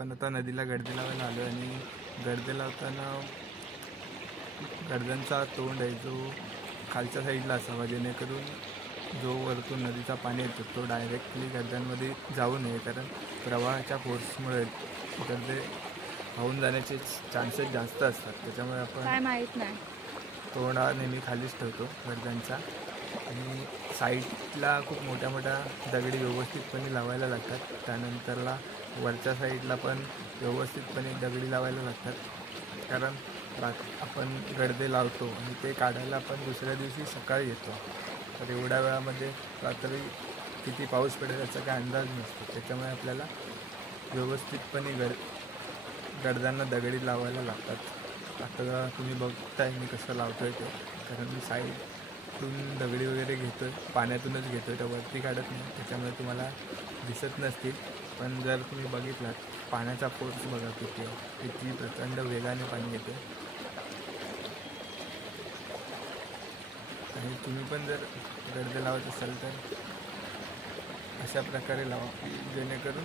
आपण आता नदीला गर्दी लावायला आलो आणि गर्दी लावताना गर्द्यांचा तोंड आहे जो खालच्या साईडला असावा, जेणेकरून जो वरतून नदीचा पाणी येतो तो डायरेक्टली गर्द्यांमध्ये जाऊ नये, कारण प्रवाहाच्या फोर्समुळे गर्दे वाहून जाण्याचे चान्सेस जास्त असतात. त्याच्यामुळे आपण काय माहीत नाही तोंड हा नेहमी खालीच ठेवतो गर्द्यांचा. आणि साईडला खूप मोठ्या मोठ्या दगडी व्यवस्थितपणे लावायला लागतात. त्यानंतरला वरच्या साईडला पण व्यवस्थितपणे दगडी लावायला लागतात, कारण आपण गर्दे लावतो आणि ते काढायला आपण दुसऱ्या दिवशी सकाळी येतो. तर एवढ्या वेळामध्ये रात्री किती पाऊस पडेल याचा काय अंदाज नसतो. त्याच्यामुळे आपल्याला व्यवस्थितपणे गर्द्यांना दगडी लावायला लागतात. आता तुम्ही बघताय मी कसं लावतो आहे ते, कारण मी साईडतून दगडी वगैरे घेतो आहे, पाण्यातूनच घेतो आहे, तर वरती काढत नाही, त्याच्यामुळे तुम्हाला दिसत नसतील. पण जर तुम्ही बघितलात पाण्याचा फोर्स बघा किती प्रचंड वेगाने पाणी येते. आणि तुम्ही पण जर गर्दे लावत असाल तर अशा प्रकारे लावा की जेणेकरून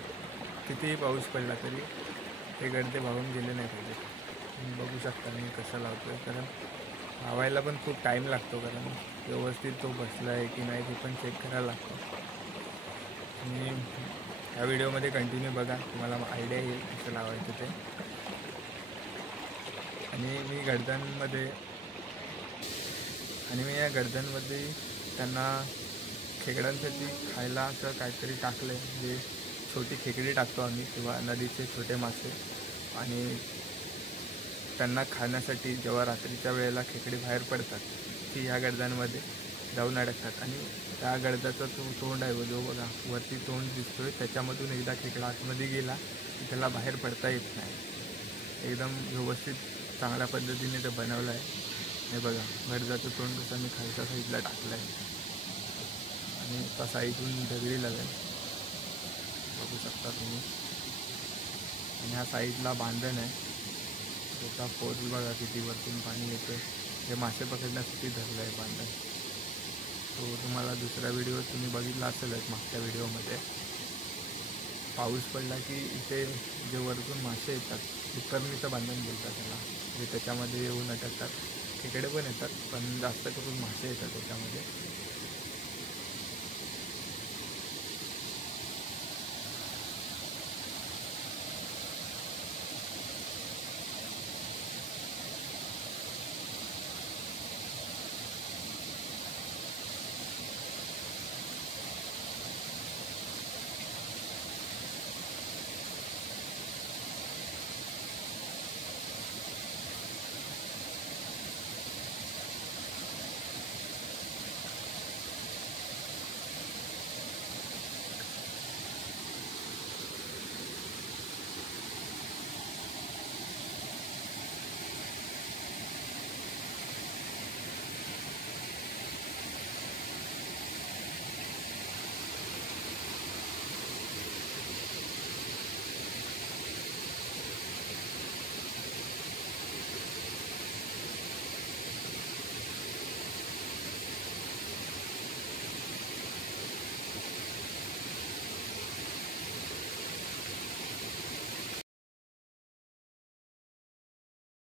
कितीही पाऊस पडला तरी ते गर्दे वाहून गेले नाही पाहिजे. तुम्ही बघू शकता मी कसं लावतो आहे, कारण लावायला पण खूप टाईम लागतो, कारण व्यवस्थित तो बसला आहे की नाही ते पण चेक करायला लागतो. आणि ह्या व्हिडिओमध्ये कंटिन्यू बघा, तुम्हाला आयडिया येईल कसं लावायचं ते. आणि मी या गर्द्यांमध्ये त्यांना खेकड्यांसाठी खायला असं काहीतरी टाकलं आहे, जे छोटी खेकडी टाकतो आम्ही किंवा नदीचे छोटे मासे. आणि त्यांना खाण्यासाठी जेव्हा रात्रीच्या वेळेला खेकडी बाहेर पडतात ती ह्या गर्द्यांमध्ये जाऊन अडकतात. आणि त्या गर्द्याचा जो तोंड आहे जो बघा वरती तोंड दिसतोय, त्याच्यामधून एकदा खेकडा आतमध्ये गेला की त्याला बाहेर पडता येत नाही. एकदम व्यवस्थित चांगल्या पद्धतीने ते बनवलं आहे. हे बघा गर्दाचं तोंड कसं मी खालच्या साईडला टाकलं आहे आणि त्या साईडून दगडी लागेल, बघू शकता तुम्ही. आणि ह्या साईडला बांधण आहे, त्याचा फोर्स बघा किती वरतून पाणी येतं आहे. हे मासे पकडण्यासाठी धरलं आहे बांधण. तो तुम्हाला दुसरा व्हिडिओ तुम्ही बघितला असेलच मागच्या व्हिडिओमध्ये. पाऊस पडला की इथे जे वरतून मासे येतात, उतरणीचं बांधण बोलतात त्याला, जे त्याच्यामध्ये येऊन अटकतात. खेकडे पण येतात, पण जास्त करून मासे येतात त्याच्यामध्ये.